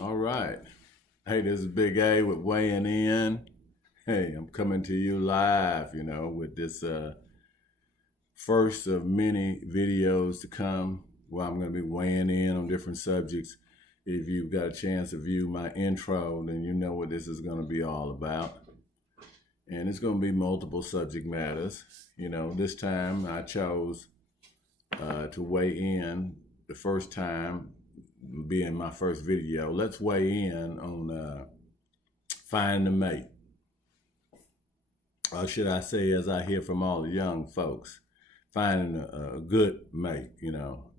All right. Hey, this is Big A with weighing in. Hey, I'm coming to you live, with this first of many videos to come where I'm going to be weighing in on different subjects. If you've got a chance to view my intro, then you know what this is going to be all about. And it's going to be multiple subject matters. This time I chose to weigh in the first time being my first video. Let's weigh in on finding a mate. Or should I say, as I hear from all the young folks, finding a good mate.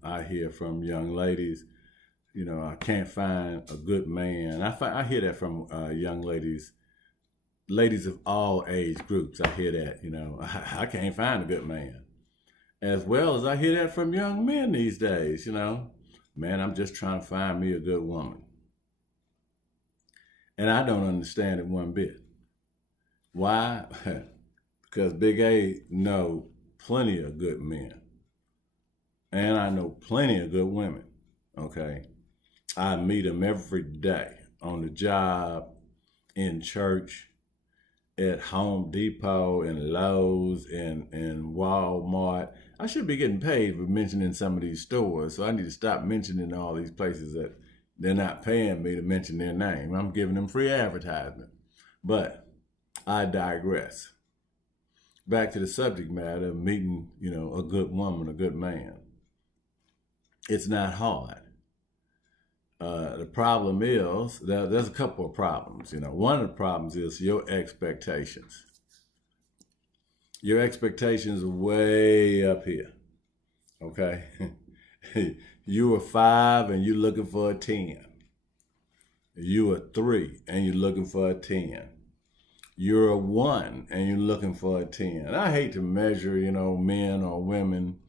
I hear from young ladies, I can't find a good man. I hear that from young ladies of all age groups. I hear that, I can't find a good man. As well as I hear that from young men these days, man, I'm just trying to find me a good woman. And I don't understand it one bit. Why? Because Big A know plenty of good men. And I know plenty of good women. Okay. I meet them every day on the job, in church, at Home Depot, in Lowe's, in Walmart. I should be getting paid for mentioning some of these stores, so I need to stop mentioning all these places that they're not paying me to mention their name. I'm giving them free advertisement. But I digress. Back to the subject matter of meeting, a good woman, a good man. It's not hard. The problem is there's a couple of problems. One of the problems is your expectations. Your expectations are way up here. Okay, you are 5 and you're looking for a 10. You are 3 and you're looking for a 10. You're a 1 and you're looking for a 10. I hate to measure, men or women.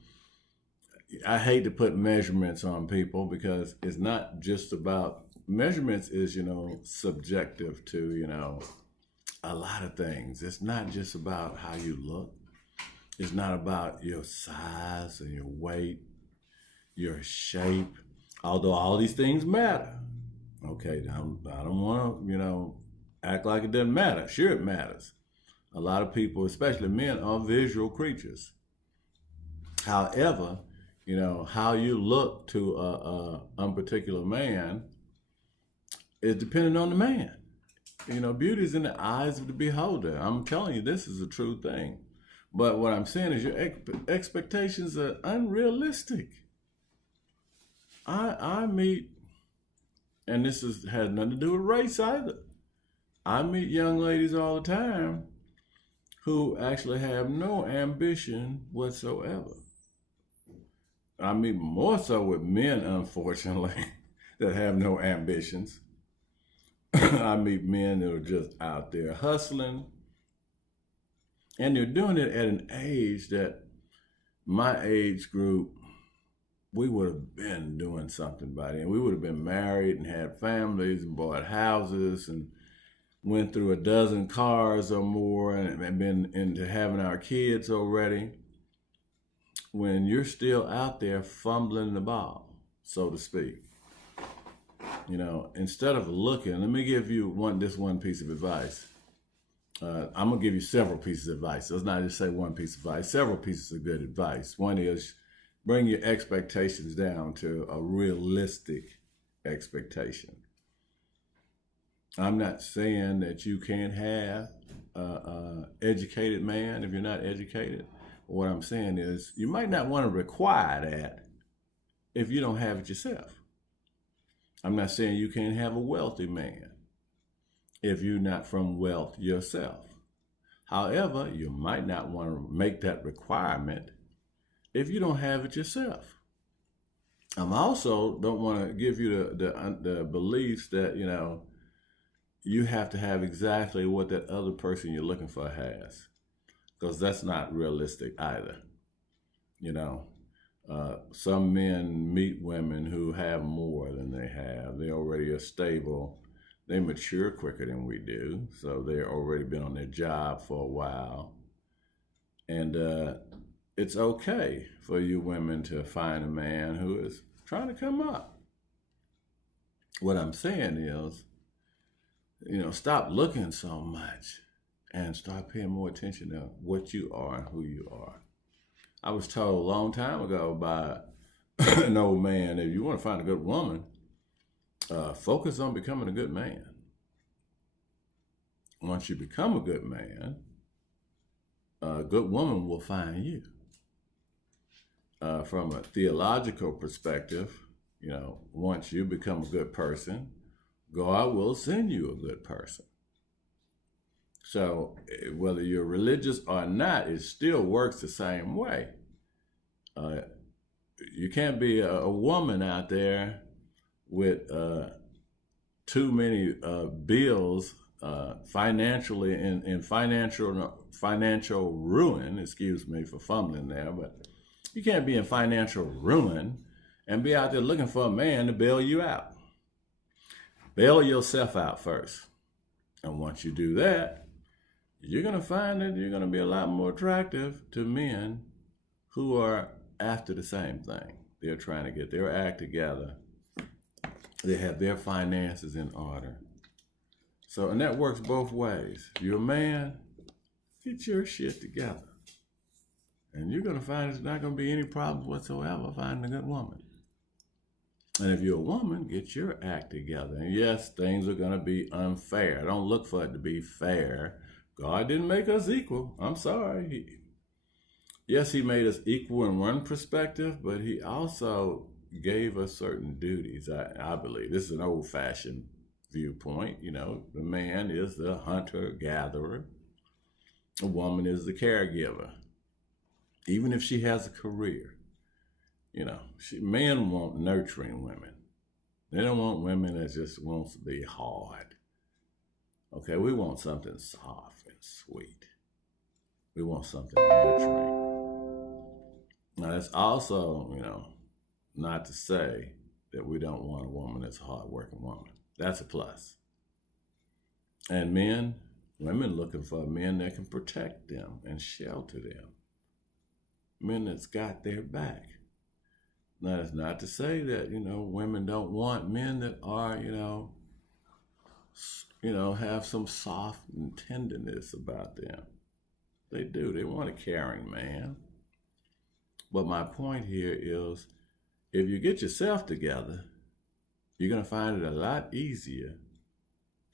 I hate to put measurements on people because it's not just about measurements is, subjective to, a lot of things. It's not just about how you look. It's not about your size or your weight, your shape, although all these things matter. Okay, I don't want to, act like it doesn't matter. Sure, it matters. A lot of people, especially men, are visual creatures. However, how you look to a particular man is dependent on the man. Beauty is in the eyes of the beholder. I'm telling you, this is a true thing. But what I'm saying is your expectations are unrealistic. I meet, and has nothing to do with race either. I meet young ladies all the time who actually have no ambition whatsoever. I mean, more so with men, unfortunately, that have no ambitions. I meet men that are just out there hustling, and they're doing it at an age that my age group, we would have been doing something by then. We would have been married and had families and bought houses and went through a dozen cars or more and been into having our kids already. When you're still out there fumbling the ball, so to speak. Instead of looking, let me give you one piece of advice. I'm gonna give you several pieces of advice. Let's not just say one piece of advice. Several pieces of good advice. One is bring your expectations down to a realistic expectation. I'm not saying that you can't have an educated man if you're not educated. What I'm saying is you might not want to require that if you don't have it yourself. I'm not saying you can't have a wealthy man if you're not from wealth yourself. However, you might not want to make that requirement if you don't have it yourself. I'm also don't want to give you the beliefs that, you have to have exactly what that other person you're looking for has, because that's not realistic either. You know, some men meet women who have more than they have. They already are stable. They mature quicker than we do, so they're already been on their job for a while. And it's okay for you women to find a man who is trying to come up. What I'm saying is, stop looking so much and start paying more attention to what you are and who you are. I was told a long time ago by an old man, if you want to find a good woman, focus on becoming a good man. Once you become a good man, a good woman will find you. From a theological perspective, once you become a good person, God will send you a good person. So whether you're religious or not, it still works the same way. You can't be a woman out there with too many bills, financially in financial ruin. Excuse me for fumbling there, but you can't be in financial ruin and be out there looking for a man to bail you out. Bail yourself out first. And once you do that, you're going to find that you're going to be a lot more attractive to men who are after the same thing. They're trying to get their act together. They have their finances in order. So, and that works both ways. If you're a man, get your shit together. And you're going to find there's not going to be any problems whatsoever finding a good woman. And if you're a woman, get your act together. And yes, things are going to be unfair. Don't look for it to be fair. God didn't make us equal. I'm sorry. Yes, he made us equal in one perspective, but he also gave us certain duties, I believe. This is an old-fashioned viewpoint. The man is the hunter-gatherer. The woman is the caregiver. Even if she has a career. Men want nurturing women. They don't want women that just wants to be hard. Okay, we want something soft and sweet. We want something nurturing. Now, that's also, not to say that we don't want a woman that's a hard-working woman. That's a plus. And women looking for men that can protect them and shelter them. Men that's got their back. Now, that's not to say that, women don't want men that are, have some soft and tenderness about them. They do. They want a caring man. But my point here is, if you get yourself together, you're going to find it a lot easier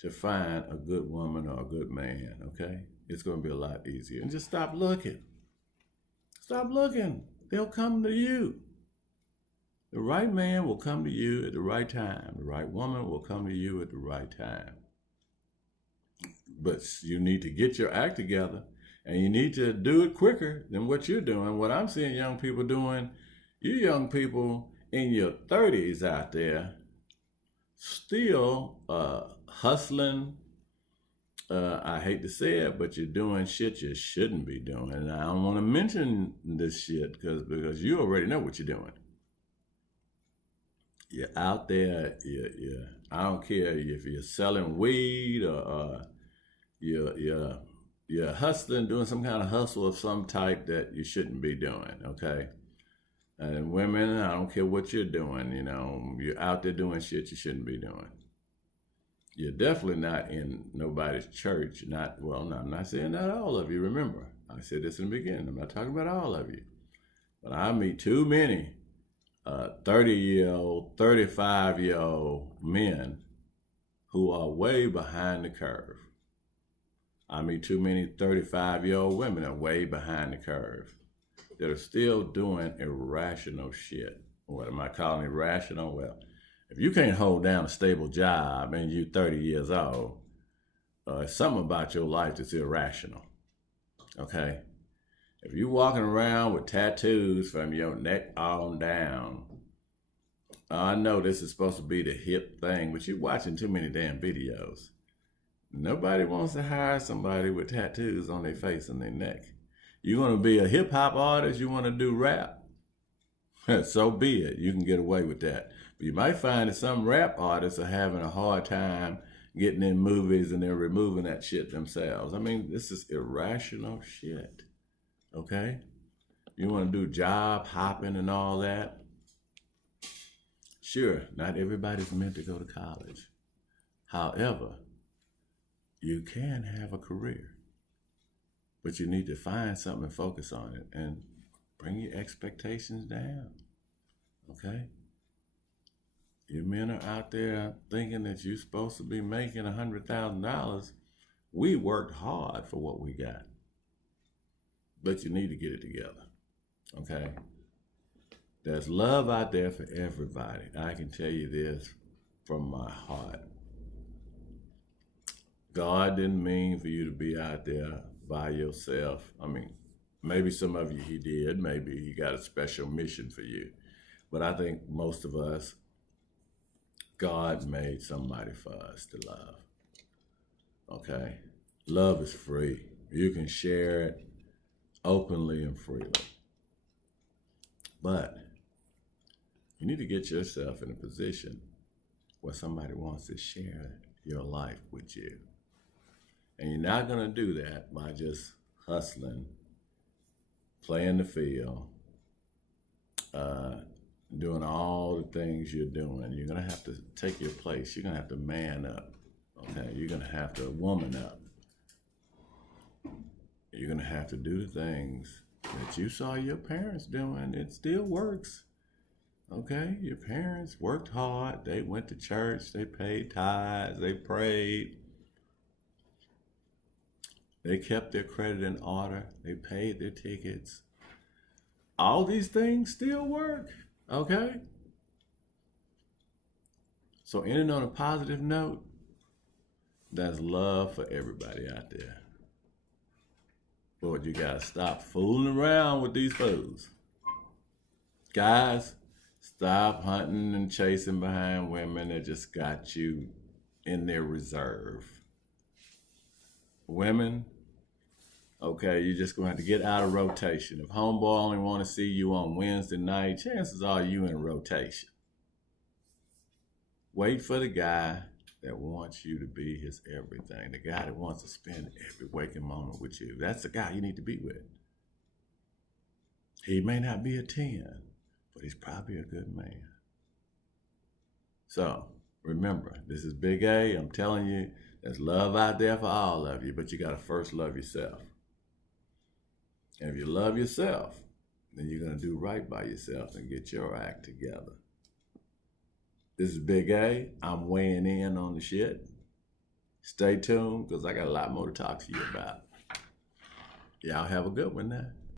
to find a good woman or a good man, okay? It's going to be a lot easier. And just stop looking. Stop looking. They'll come to you. The right man will come to you at the right time. The right woman will come to you at the right time. But you need to get your act together, and you need to do it quicker than what you're doing. What I'm seeing young people doing, you young people in your 30s out there, still hustling. I hate to say it, but you're doing shit you shouldn't be doing. And I don't want to mention this shit because you already know what you're doing. You're out there, I don't care if you're selling weed or you're hustling, doing some kind of hustle of some type that you shouldn't be doing, okay? And women, I don't care what you're doing, you're out there doing shit you shouldn't be doing. You're definitely not in nobody's church. I'm not saying that all of you, remember. I said this in the beginning. I'm not talking about all of you. But I meet too many 30-year-old, 35-year-old men who are way behind the curve. I meet too many 35-year-old women that are way behind the curve that are still doing irrational shit. What am I calling irrational? Well, if you can't hold down a stable job and you're 30 years old, something about your life that's irrational, okay? If you're walking around with tattoos from your neck on down, I know this is supposed to be the hip thing, but you're watching too many damn videos. Nobody wants to hire somebody with tattoos on their face and their neck. You want to be a hip-hop artist? You want to do rap? So be it. You can get away with that. But you might find that some rap artists are having a hard time getting in movies and they're removing that shit themselves. I mean, this is irrational shit. Okay? You want to do job hopping and all that? Sure, not everybody's meant to go to college. However, you can have a career, but you need to find something and focus on it and bring your expectations down. Okay? You men are out there thinking that you're supposed to be making $100,000. We worked hard for what we got, but you need to get it together. Okay? There's love out there for everybody. I can tell you this from my heart. God didn't mean for you to be out there by yourself. I mean, maybe some of you he did. Maybe he got a special mission for you. But I think most of us, God made somebody for us to love. Okay? Love is free. You can share it openly and freely. But you need to get yourself in a position where somebody wants to share your life with you. And you're not going to do that by just hustling, playing the field, doing all the things you're doing. You're going to have to take your place. You're going to have to man up. Okay? You're going to have to woman up. You're going to have to do the things that you saw your parents doing. It still works. Okay? Your parents worked hard. They went to church. They paid tithes. They prayed. They kept their credit in order. They paid their tickets. All these things still work. Okay? So ending on a positive note, that's love for everybody out there. But you gotta stop fooling around with these fools. Guys, stop hunting and chasing behind women that just got you in their reserve. Women, okay, you're just gonna have to get out of rotation. If homeboy only wanna see you on Wednesday night, chances are you in rotation. Wait for the guy that wants you to be his everything. The guy that wants to spend every waking moment with you. That's the guy you need to be with. He may not be a 10, but he's probably a good man. So, remember, this is Big A. I'm telling you, there's love out there for all of you, but you got to first love yourself. And if you love yourself, then you're going to do right by yourself and get your act together. This is Big A. I'm weighing in on the shit. Stay tuned, because I got a lot more to talk to you about. Y'all have a good one now.